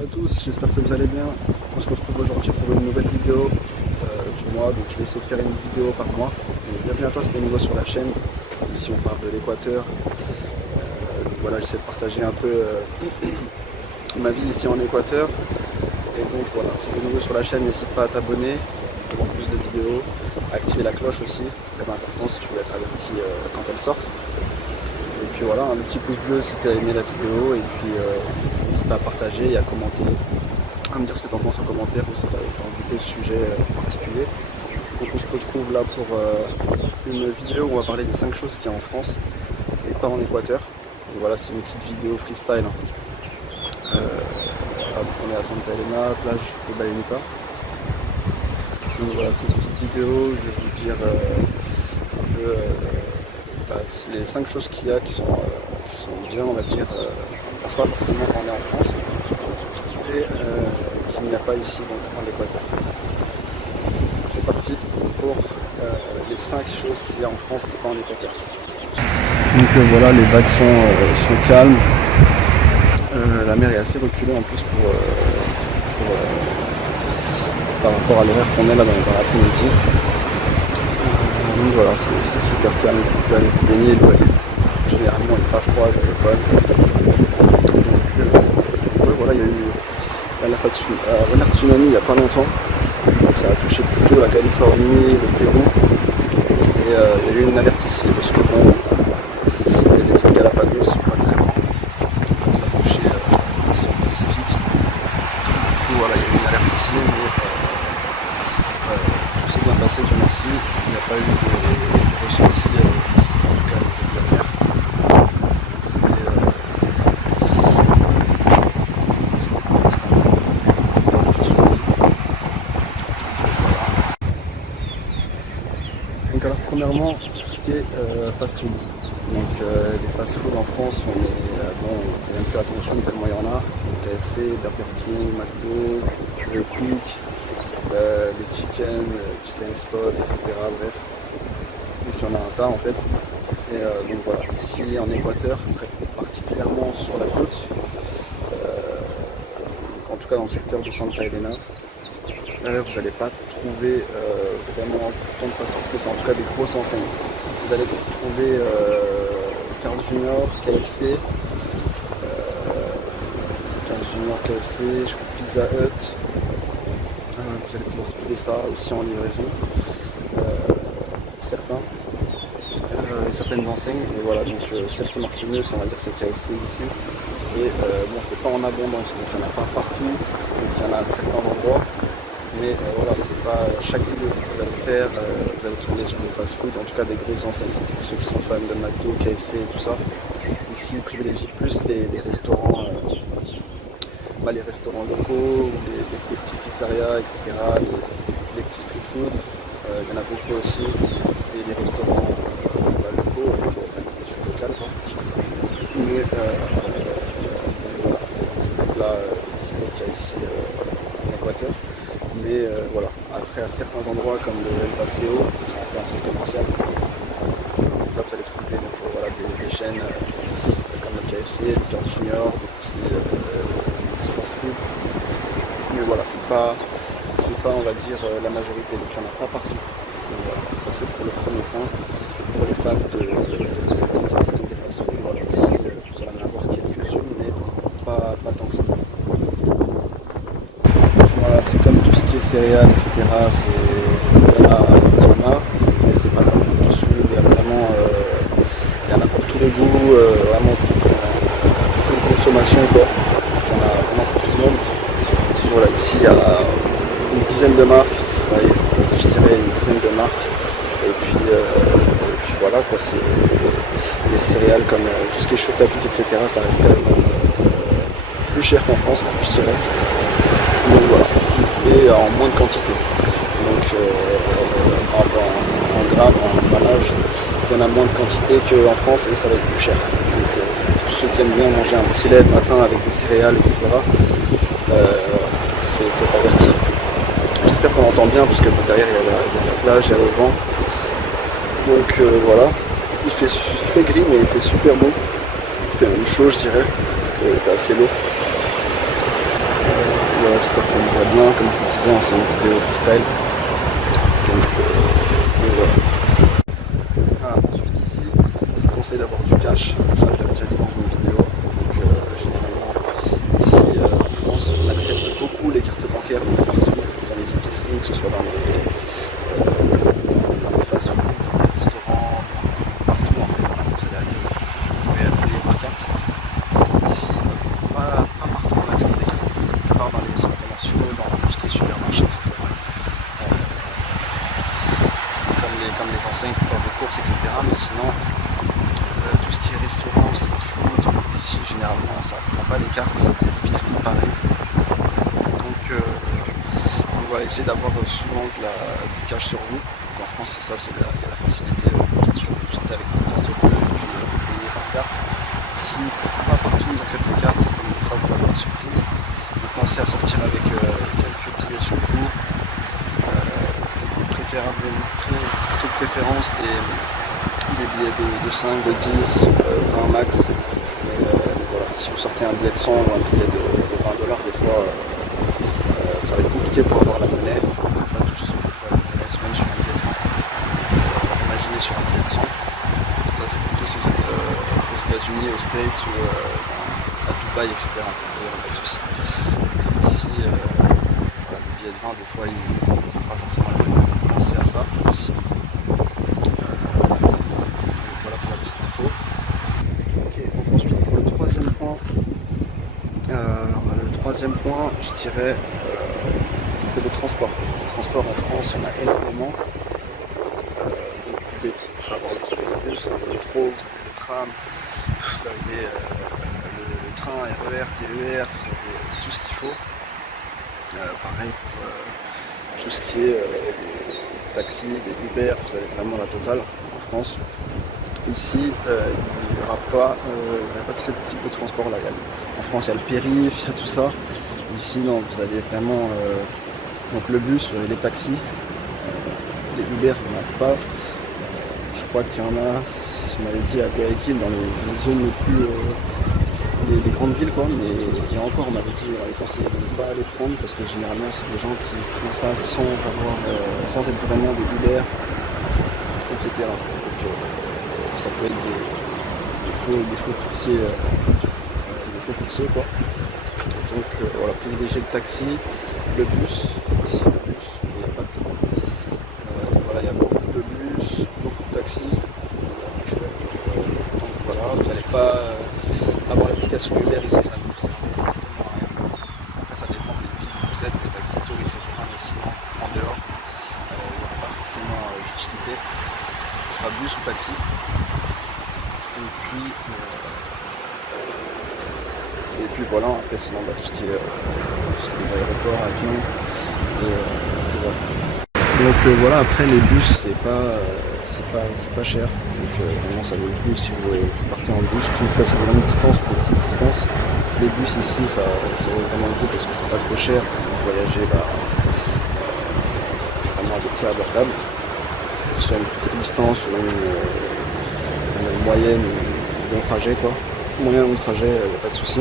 Salut à tous, j'espère que vous allez bien. On se retrouve aujourd'hui pour une nouvelle vidéo du mois. Donc je vais essayer de faire une vidéo par mois. Et bienvenue à toi si tu es nouveau sur la chaîne. Ici on parle de l'Équateur. Voilà, j'essaie de partager un peu ma vie ici en Équateur. Et donc voilà, si tu es nouveau sur la chaîne, n'hésite pas à t'abonner pour voir plus de vidéos. Activer la cloche aussi, c'est très important si tu veux être averti quand elles sortent. Et puis voilà, un petit pouce bleu si tu as aimé la vidéo. Et puis n'hésite pas à partager et à commenter, à me dire ce que tu en penses en commentaire ou si tu as envie de sujet particulier. Donc on se retrouve là pour une vidéo où on va parler des 5 choses qu'il y a en France et pas en Équateur. Et voilà, c'est une petite vidéo freestyle. On est à Santa Elena, plage de Balenita. Donc voilà, c'est une petite vidéo, je vais vous dire un peu les 5 choses qu'il y a qui sont bien, on va dire, on pense pas forcément quand on est en France et qu'il n'y a pas ici donc en Équateur. C'est parti pour les 5 choses qu'il y a en France et pas en Équateur. Donc voilà, les vagues sont calmes. La mer est assez reculée en plus par rapport à l'horaire qu'on est là dans l'après-midi. Donc voilà, c'est super calme, vous pouvez aller vous baigner, généralement il n'est pas froid, il est bonne. Donc ouais, voilà, il y a eu un tsunami il n'y a pas longtemps. Donc ça a touché plutôt la Californie, le Pérou. Et il y a eu une alerte ici parce que bon, il y a des îles Galapagos, pas très loin. Donc ça a touché l'océan Pacifique. Du coup voilà, il y a eu une alerte ici, mais tout s'est bien passé, Dieu merci. Il n'y a pas eu de ressenti ici, en tout cas avec la mer. Donc alors premièrement, tout ce qui est fast-food. Donc les fast-food en France, on fait même plus attention tellement il y en a. Donc KFC, Burger King, McDo, le Quick, les chicken spot, etc. Bref. Donc il y en a un tas en fait. Et donc voilà, ici en Équateur, particulièrement sur la côte, en tout cas dans le secteur de Santa Elena, vous n'allez pas trouver vraiment tant de fast-food que ça, en tout cas des grosses enseignes. Vous allez trouver Carl Junior, KFC, je crois Pizza Hut. Vous allez pouvoir trouver ça aussi en livraison, certaines enseignes. Et voilà, donc celle qui marche le mieux, on va dire, c'est KFC ici. Et bon, c'est pas en abondance, donc il n'y en a pas partout, donc il y en a à certains endroits. Mais voilà, c'est pas chaque vidéo que vous allez faire, vous allez tourner sur des fast-food, en tout cas des grosses enseignes. Pour ceux qui sont fans de McDo, KFC et tout ça, ici ils privilégient plus les restaurants, les restaurants locaux, ou les petits pizzerias, etc., les petits street food, il y en a beaucoup aussi, et les restaurants locaux avec la nourriture locale. Quoi. Mais voilà, c'est des plats qu'il y a ici en Équateur. Mais voilà, après à certains endroits comme le El Paseo, c'est un peu un centre commercial, là vous allez trouver donc, voilà, des chaînes comme le KFC, le Carl Junior, des petits fast-food. Mais voilà, c'est pas on va dire la majorité, donc il n'y en a pas partout. Donc voilà, ça c'est pour le premier point. Pour les fans des fast-food, voilà, ici vous allez en avoir quelques-unes, mais pas tant que ça. Voilà, c'est comme tout ce qui est céréales, etc. Il y en a, mais c'est pas comme tout ce il y a vraiment, il y en a pour tous les goûts, vraiment full consommation quoi. Il y en a vraiment pour tout le monde. Voilà, ici il y a une dizaine de marques, je dirais une dizaine de marques. Et puis voilà quoi, c'est les céréales comme tout ce qui est choc à pic, etc. Ça reste quand même plus cher qu'en France, je dirais. Donc voilà, et en moins de quantité. Donc en grammes, en emballage, il y en a moins de quantité qu'en France et ça va être plus cher. Donc tous ceux qui aiment bien manger un petit lait le matin avec des céréales, etc., c'est peut-être averti. J'espère qu'on entend bien parce que derrière il y a la plage, il y a le vent. Donc voilà, il fait gris mais il fait super beau. Il fait même chaud je dirais, il fait assez beau. chemin, comme je vous disais, hein, c'est une vidéo freestyle. Donc voilà. Ensuite ici, je vous conseille d'avoir du cash. Ça, je l'avais déjà dit dans une vidéo. Donc généralement, ici en France, on accepte beaucoup les cartes bancaires, donc partout, dans les épiceries, que ce soit dans les fast-food, dans les restaurants, partout en fait. Voilà, vous allez aller, vous pouvez payer par carte. Ici, pas partout on accepte les cartes, à part dans les centres commerciaux, dans tout ce qui est supermarché, etc. Comme les enseignes pour faire des courses, etc. Mais sinon, tout ce qui est restaurant, street food, ici généralement ça ne prend pas les cartes, les épiceries pareil. Donc voilà, essayez d'avoir souvent du cash sur vous. Donc en France c'est ça, c'est la facilité, carte sur vous, vous sortez avec une carte bleue et puis vous payez par carte. Ici, pas partout ils acceptent les cartes, donc des fois vous avez la surprise. Donc pensez à sortir avec quelques billets sur vous. Plutôt de préférence des billets de 5, de 10, 20 max. Mais voilà, si vous sortez un billet de 100 ou un billet de 20 $, des fois ça va être compliqué pour avoir la monnaie. Pas tous, des fois la monnaie, même sur un billet de 20. Alors imaginez sur un billet de 100. Ça c'est plutôt si vous êtes aux États-Unis, aux States ou à Dubaï, etc. Il n'y aura pas de souci. Ici, voilà, les billets de 20, des fois ils ne sont pas forcément la même. Pensez à ça aussi. Voilà pour la petite info. Ok, donc ensuite pour le troisième point, je dirais que le transport. Le transport en France, il y en a énormément. Donc vous pouvez avoir le bus, vous avez le métro, vous avez le tram, vous avez le train, RER, TER, vous avez tout ce qu'il faut. Pareil pour tout ce qui est des taxis, des Uber, vous avez vraiment la totale en France. Ici, il n'y aura pas tout ce type de transport là. En France, il y a le périph', il y a tout ça. Ici, non, vous avez vraiment donc le bus, les taxis, les Uber, il n'y en a pas. Je crois qu'il y en a, si on m'avait dit, à Guayaquil, dans les zones les plus les grandes villes quoi, mais et encore on m'avait dit, on m'avait conseillé de ne pas les prendre parce que généralement c'est des gens qui font ça sans être vraiment des Uber, etc. Donc ça peut être des faux coursiers quoi. Donc voilà, privilégier le taxi, le bus, ici le bus, il n'y a pas de train. Voilà, il y a beaucoup de bus, beaucoup de taxis. Donc voilà, vous n'allez pas avoir l'application Uber ici, ça ne vous sert strictement à rien. Après ça dépend des villes où vous êtes, des taxis tours, etc. Mais sinon, en dehors, il n'y aura pas forcément d'utilité. Ce sera bus ou taxi. Et puis voilà, après sinon tout ce qui est aéroport, avion, et voilà. Donc voilà, après les bus c'est pas cher, donc vraiment ça vaut le coup si vous partez en bus, que vous fassiez de longue distance pour cette distance. Les bus ici ça vaut vraiment le coup parce que c'est pas trop cher, vous voyagez vraiment à des prix abordables, que ce soit une courte distance ou même une moyenne ou long trajet quoi. Moyen long trajet, il n'y a pas de souci.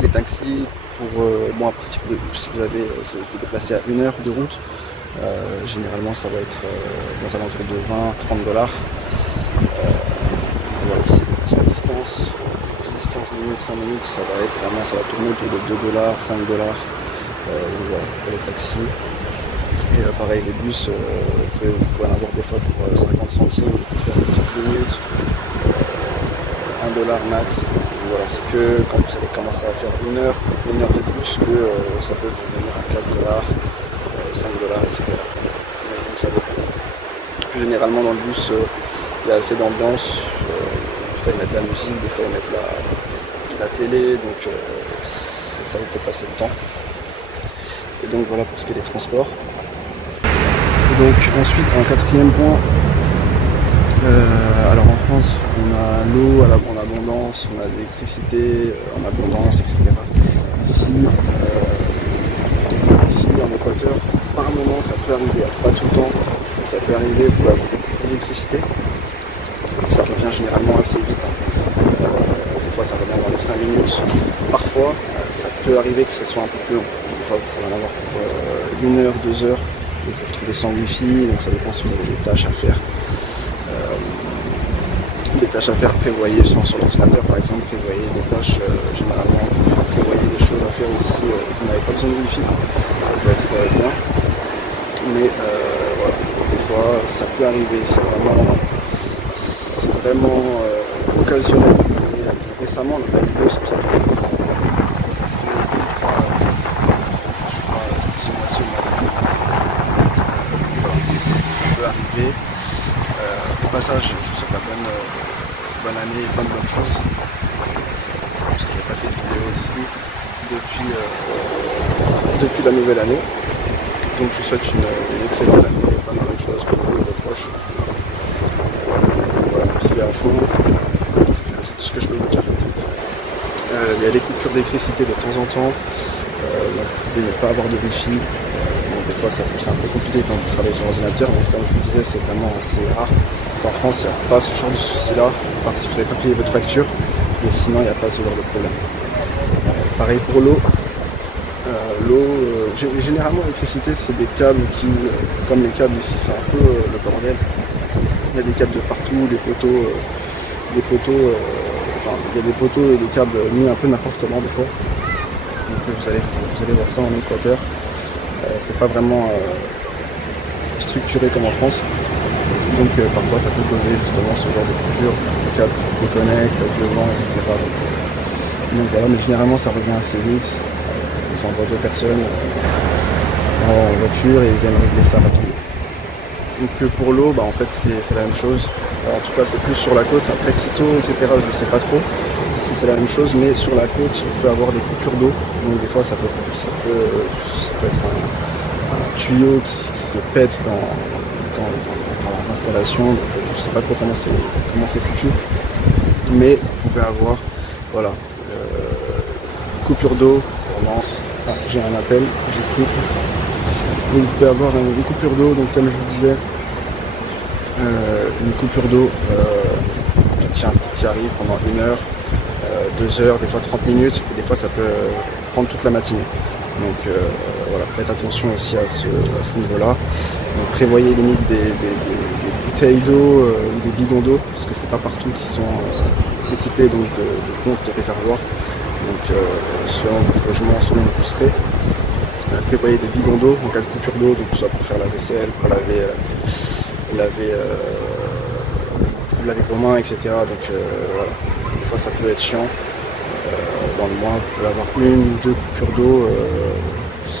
Les taxis, bon après si vous vous déplacez à 1 heure de route, généralement ça va être dans un alentours de 20-30 $. Voilà, si c'est à distance, 10-15 minutes, 5 minutes, ça va tourner autour de 2 $, 5 $. Voilà, pour les taxis. Et pareil, les bus, vous pouvez en avoir des fois pour 50 centimes, pour faire 15 minutes, 1 $ max. Donc voilà, c'est que quand vous allez commencer à faire 1 heure de bus que ça peut devenir à 4 $, 5 $, etc. Donc ça dépend. Plus généralement dans le bus, il y a assez d'ambiance. Des fois ils mettent la musique, des fois ils mettent la télé, donc ça vous fait passer le temps. Et donc voilà pour ce qui est des transports. Et donc ensuite un quatrième point. Alors en France, on a l'eau en abondance, on a l'électricité en abondance, etc. Ici en Équateur, par moment ça peut arriver, pas tout le temps, mais ça peut arriver, vous pouvez avoir des coupures d'électricité. Ça revient généralement assez vite. Des fois ça revient dans les 5 minutes. Parfois ça peut arriver que ça soit un peu plus long. Des fois, vous pouvez en avoir pour 1 heure, 2 heures, et vous retrouvez sans wifi, donc ça dépend si vous avez des tâches à faire. Prévoyez sur l'ordinateur par exemple, prévoyez des tâches généralement, prévoyez des choses à faire aussi, vous n'avez pas besoin de wifi, ça peut être bien. Mais voilà, des fois ça peut arriver, c'est vraiment occasionnel. Et récemment on a pas eu l'eau, c'est pour ça que je crois c'était ce mois-ci au mois d'août. Voilà, ça peut arriver. Au passage, je vous souhaite la bonne année et plein de bonnes choses. Parce que je n'ai pas fait de vidéo du coup depuis la nouvelle année. Donc je vous souhaite une excellente année et plein de bonnes choses pour vous et vos proches. Voilà, vivez à fond. C'est tout ce que je peux vous dire. Il y a des coupures d'électricité de temps en temps. Donc vous pouvez ne pas avoir de wifi. Des fois c'est un peu compliqué quand vous travaillez sur ordinateur, donc comme je vous disais c'est vraiment assez rare. En France il n'y a pas ce genre de souci là, à part si vous n'avez pas payé votre facture, mais sinon il n'y a pas ce genre de problème. Pareil pour l'eau. Généralement l'électricité c'est des câbles qui, comme les câbles ici c'est un peu le bordel. Il y a des câbles de partout, des poteaux, il y a des poteaux et des câbles mis un peu n'importe comment des fois. Donc vous allez voir ça en Équateur. C'est pas vraiment structuré comme en France, donc parfois ça peut causer justement ce genre de coupure, les câbles qui se déconnectent avec le vent, etc. Donc voilà, mais généralement ça revient assez vite. Ils envoient 2 personnes en voiture et ils viennent régler ça rapidement. Donc pour l'eau, en fait c'est la même chose. En tout cas c'est plus sur la côte, après Quito, etc. je sais pas trop si c'est la même chose, mais sur la côte on peut avoir des coupures d'eau, donc des fois ça peut être un tuyau qui se pète dans les installations, donc je sais pas trop comment c'est foutu, mais vous pouvez avoir voilà, coupure d'eau pendant... Ah, j'ai un appel du coup. Vous pouvez avoir une coupure d'eau, donc comme je vous disais, une coupure d'eau qui arrive pendant 1 heure, 2 heures, des fois 30 minutes, et des fois ça peut prendre toute la matinée. Donc voilà, faites attention aussi à ce niveau-là. Donc, prévoyez limite des bouteilles d'eau ou des bidons d'eau, parce que c'est pas partout qui sont équipés donc, de pompes, de réservoirs. Donc selon votre logement, selon où vous serez. Prévoyez des bidons d'eau en cas de coupure d'eau, donc soit pour faire la vaisselle, pour laver vos mains, etc. Donc voilà, des fois ça peut être chiant. Dans le mois, vous pouvez avoir 1 ou 2 coupures d'eau,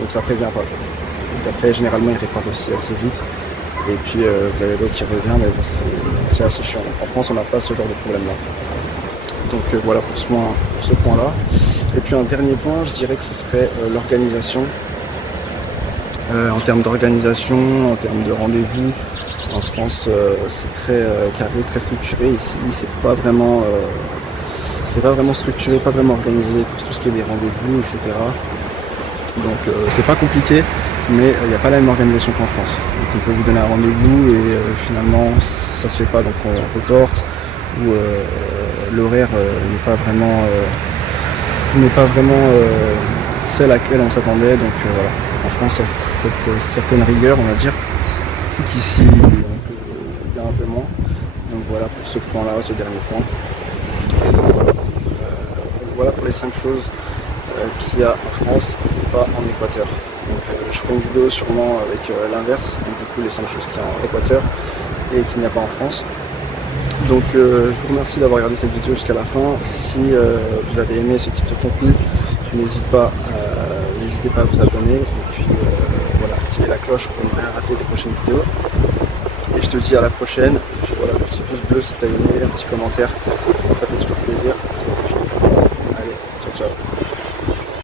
donc ça prévient pas. Donc après, généralement, ils réparent aussi assez vite. Et puis vous avez l'eau qui revient, mais bon, c'est assez chiant. Donc, en France, on n'a pas ce genre de problème-là. Donc voilà pour ce point-là. Et puis un dernier point, je dirais que ce serait l'organisation. En termes d'organisation, en termes de rendez-vous, en France c'est très carré, très structuré. Ici c'est pas vraiment structuré, pas vraiment organisé pour tout ce qui est des rendez-vous, etc. Donc c'est pas compliqué, mais il n'y a pas la même organisation qu'en France. Donc on peut vous donner un rendez-vous et finalement ça se fait pas, donc on reporte, ou l'horaire n'est pas vraiment celle à laquelle on s'attendait. Donc voilà, en France il y a cette certaine rigueur, on va dire, qu'ici il y a un peu moins. Donc voilà pour ce point-là, ce dernier point. Et donc voilà pour les 5 choses qu'il y a en France et pas en Équateur. Donc je ferai une vidéo sûrement avec l'inverse, donc du coup les 5 choses qu'il y a en Équateur et qu'il n'y a pas en France. Donc je vous remercie d'avoir regardé cette vidéo jusqu'à la fin. Si vous avez aimé ce type de contenu, n'hésitez pas à vous abonner et puis voilà, activer la cloche pour ne rien rater des prochaines vidéos. Et je te dis à la prochaine. Et puis voilà, un petit pouce bleu si tu as aimé, un petit commentaire, ça fait toujours plaisir.